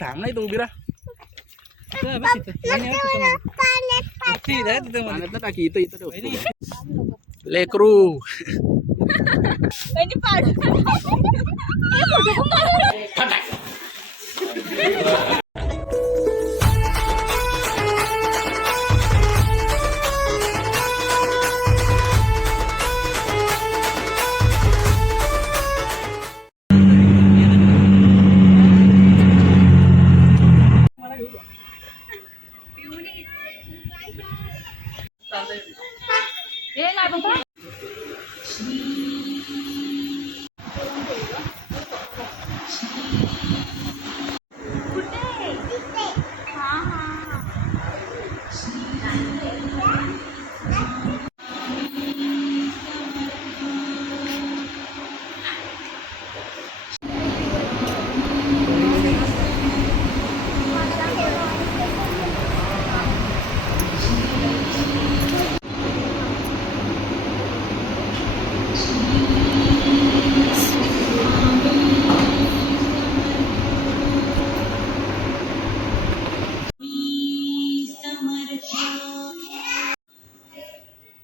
थांब नाही तो उभी राहा. टाकी इथं इथं लेकरू.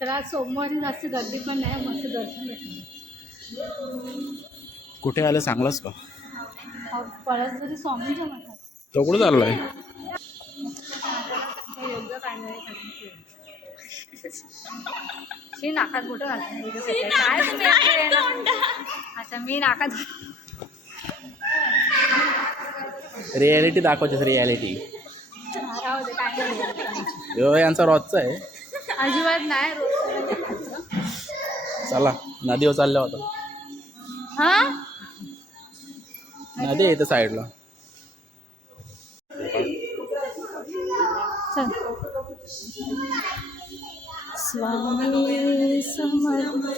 तर आज सोमवारी जास्त गर्दी पण नाही, मस्त दर्शन भेटलं. कुठे आलं सांगलास का? परत जरी स्वामींच्या मठात तो कुठं चाललाय? योग्य काढणारे नाकात कुठं घालतो काय तुम्ही अच्छा मी नाकात रियालिटी दाखवायची. रियालिटी राहू दे काय नाही. यांचा रोजचा आहे. अजिबात नाही. चला नदीवर चालला होता. हा नदी आहे इथं साईडला. चल. स्वामी समर्थ.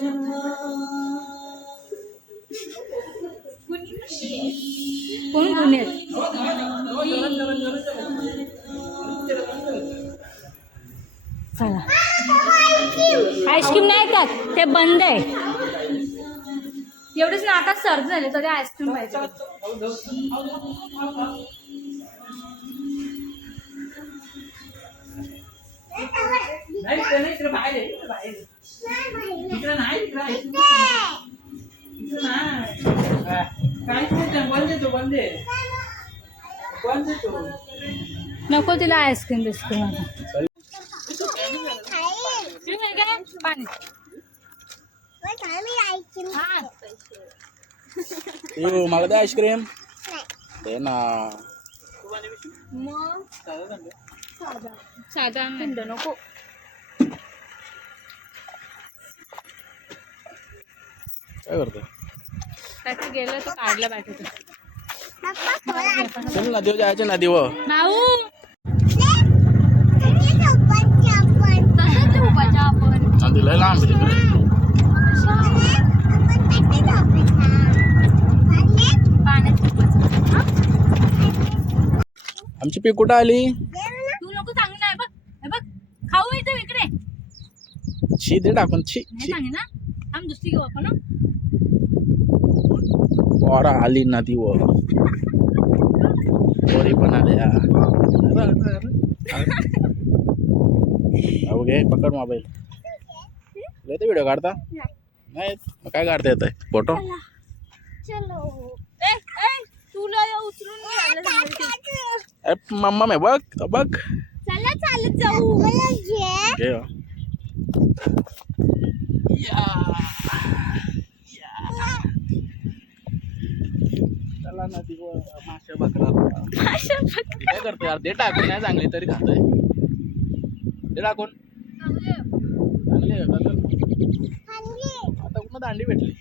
कोण गुन्हे चला. आईस्क्रीम नाही येतात ते बंद आहे. एवढेच नाकात सर्दी झाली तरी आईस्क्रीम पाहिजे. नको तिला आईस्क्रीम बिस्क्रीम आता. पाणी मला दे आईस्क्रीम दे ना. मग साधा थंड नको. काय करतो? त्याचं गेलं तर काढलं पाहिजे. चल नदीवर जायचं. नदीवर नाऊ नदीला लांब आमची पीक कुठं आली? तू नको सांग ना. बघ बघ खाऊ येतो इकडे. शी दे टाकून. शी सांगे ना आम्ही दुसरी घेऊ आपण. पोरा आली नदीवर. पोरी पण आल्या. घे पकड मोबाईल. येते व्हिडिओ काढता नाही? मग काय काढता येत आहे? फोटो. तुला उचलून मम्मा मे बघ तो बघ. चला चालत जाऊ. घे चला नदीवर मासे बकरा. काय करतो यार? दे टाकून. नाही चांगली तरी खातोय. दे टाकून. चांगली आहे का? आता कुठं दांडी भेटली?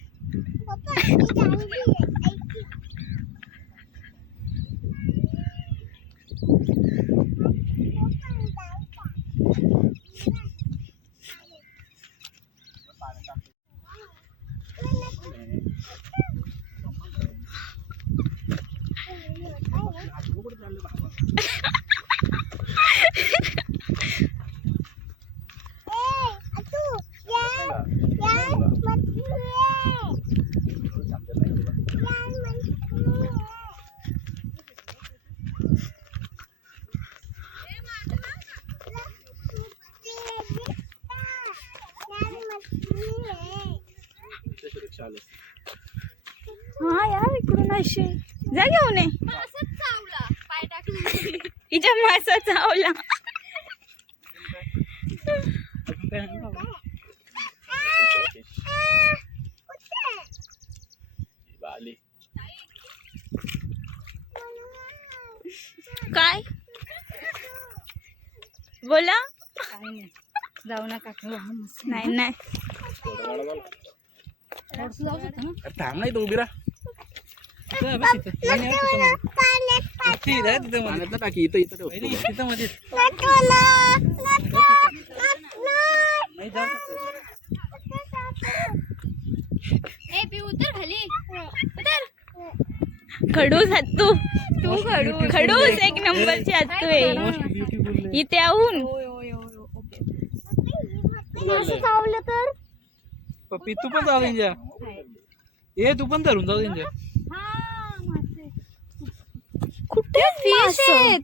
चालेल. हा यार इकडून अशी जा घेऊन ये हिच्या मासा चावला. आली. काय बोला जाऊ नका नाही नाही जाऊ शकतो ना. थांब नाही तो उभी राहा. पाण्यात टाकी इथं इथं ठेव. खडूस हत्तू तू खडूस एक नंबरची हत्तू आहे इथे आऊन. चावलं तर पप्पी तू पण जाऊ त्यांच्या ये तू पण धरून जाऊ त्यांच्या. कुठे फिश आहेत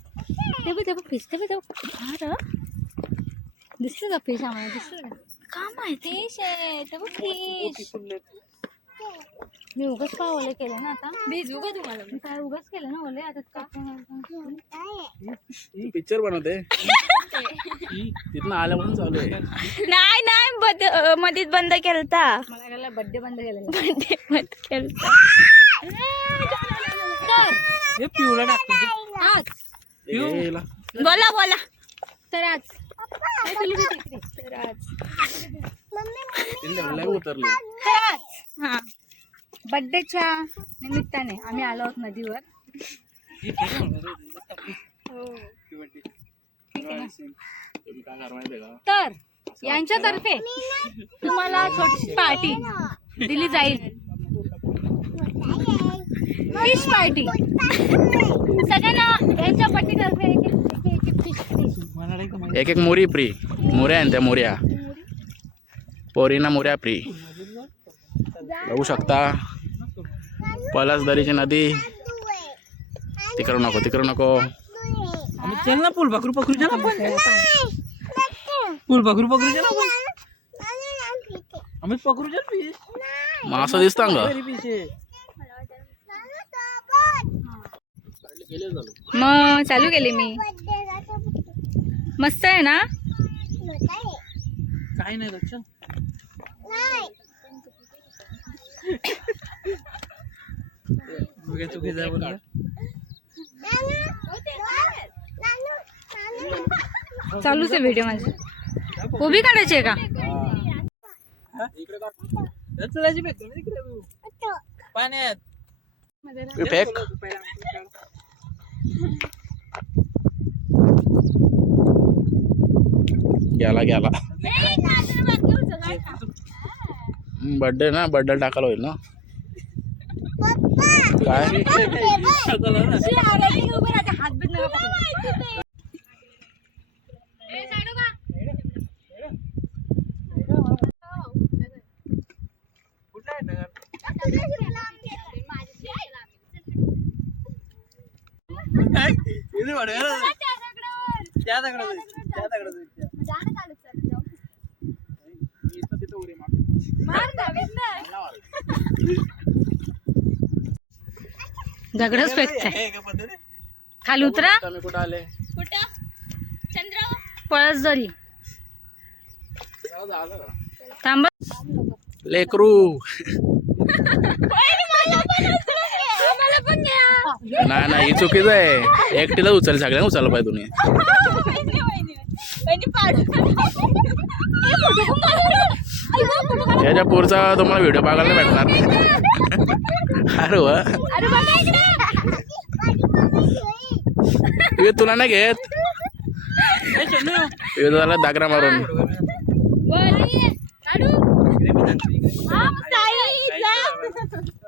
ते बघ फिश ते बघ दिसलं का फिश आम्हाला दिसलं का माहिती फिश आहे ते बघ फिश. मी उगाच काय ओले केले ना आता भिजू का तुम्हाला मी काय उगाच केलं ना ओले आता का पिक्चर बनवते तिथनं आल्यापासून चालू आहे. नाही नाही मध्येच बंद केलता. मला बर्थडे बंद केलेला बर्थडे बंद केलता. हे पिवळा टाकतो आज बोला बोला तर आज उतरले. हा बर्थडेच्या निमित्ताने आम्ही आलो आहोत नदीवर. तर यांच्यातर्फे तुम्हाला छोटीशी पार्टी दिली जाईल. फिश पार्टी सगळ्यांना यांच्या पार्टीतर्फे एक एक मोरी फ्री. मोऱ्या आहे त्या मोऱ्या पोरीना मोऱ्या फ्री. बघू शकता पलासदरीची नदी. तिकडं नको चल ना फुल पकडू चल आपण फुल पकडू चल आपण आम्ही पकडू चल फिश. मासा दिसता का मग चालू केली मी. मस्त आहे ना. काय नाही लक्ष तू घे जा बोल. चालूच आहे व्हिडिओ माझी. उभी काढायची आहे का चलायची पाण्यात फेक. गेला बर्थडे ना बर्थडे टाकायला होईल ना. काय दगडच फेकताय. खाली उतरा. कुठं आले पळस जरी थांबा लेकरू. नाही ही चुकीचं आहे. एकटीला उचल सगळ्यांना उचललं पाहिजे तुम्ही. याच्या पुढचा तुम्हाला व्हिडिओ बघायला भेटणार. अरे वा तुला नाही घेत झाला दागरा मारून.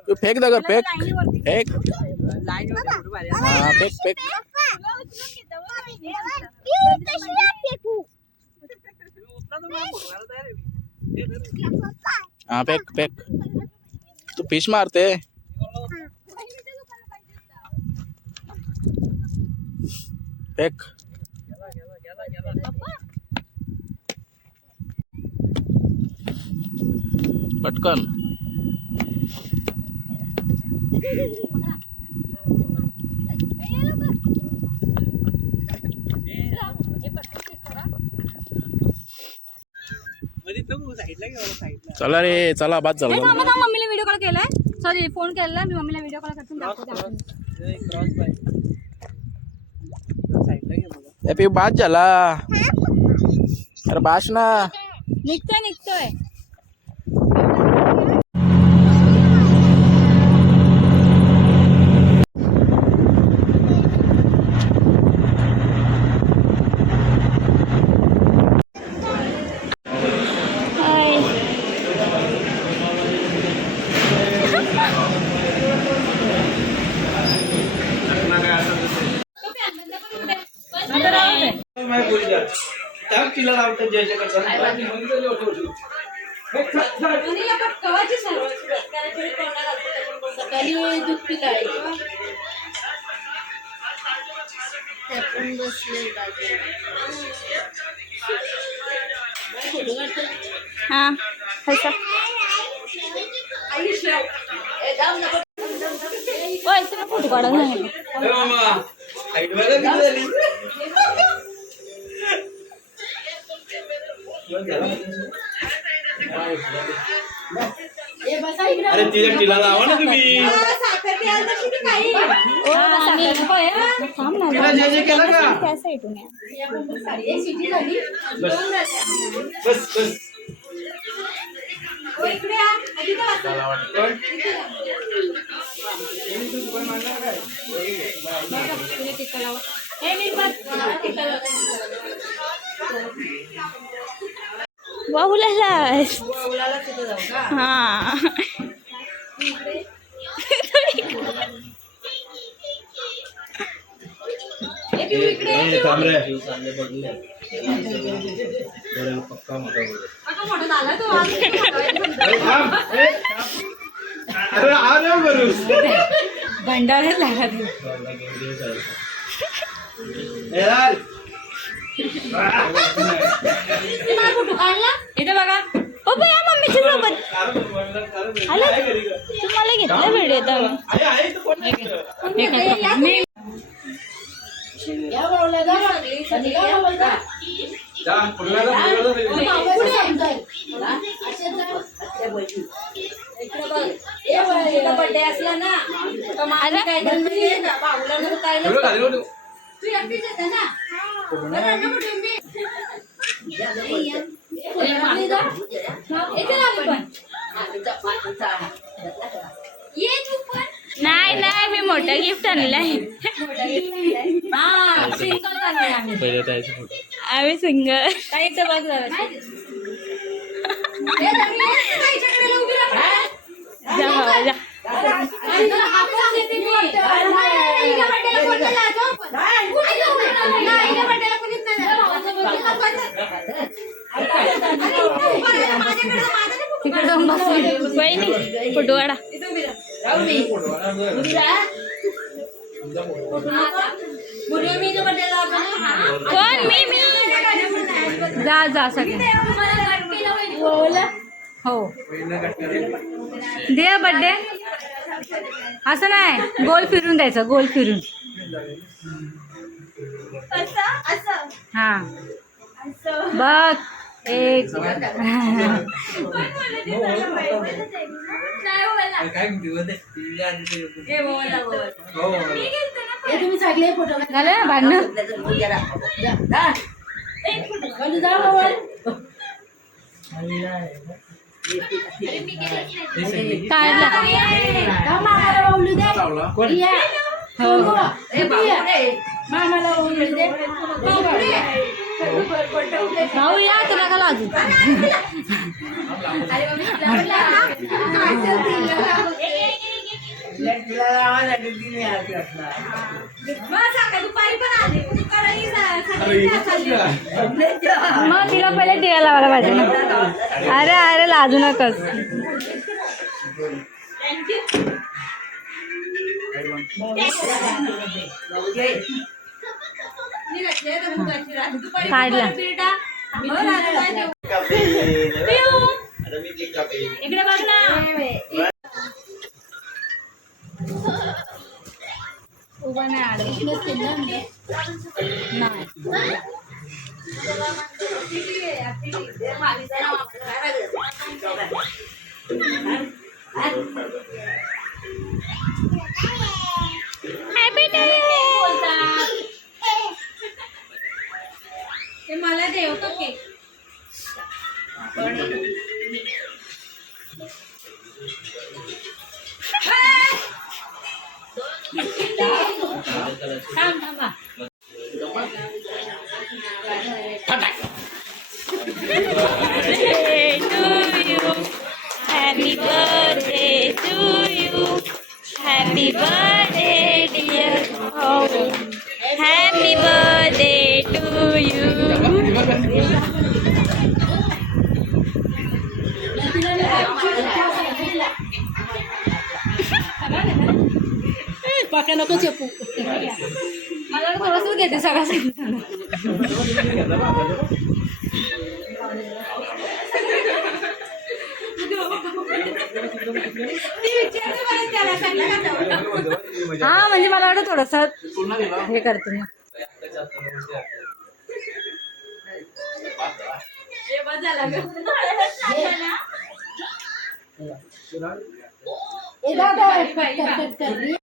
तू फेक दगड फेक फेक फेक फेक. हाँ फेक फेक. तू फिश मारते. फेक पटकन. चला रे चला बाद झाला. मम्मीला व्हिडिओ कॉल केलाय, सॉरी फोन केलाय मी मम्मीला व्हिडिओ कॉल करतो हॅपी बाद झाला. अरे बाश ना. निघतोय हा पैसा फोटो काढायला अरे तिच्या टिला लावा ना तुम्ही. वाहुला हा भंडारा लागत इथे बघा. ओ या मम्मीच्या सोबत तुम्हाला घेतलं व्हिडिओ बर्थडे असला ना नाही नाही मी मोठं गिफ्ट आणलंय. आम्ही सिंगर काही तर बघ तिकडे जाऊन बसली फोटोवाडा. कोण मी जा जा सगळे हो दे बर्थडे असं नाही गोल फिरून द्यायचं गोल फिरून हा बघ एक झालं भांडण भाऊ या तुला का लाजू मग तिला पहिले टिळा लावायला पाहिजे ना. अरे अरे लाजू नकस. काढला इकडे बघ ना. नाही ते मला देव तो केक थांबा Happy birthday to you. Happy birthday, dear. Oh, happy birthday to you. Pakya नको चेपू मला थोडंसं घेते सगळं हा म्हणजे मला वाटतं थोडस हे करतो ना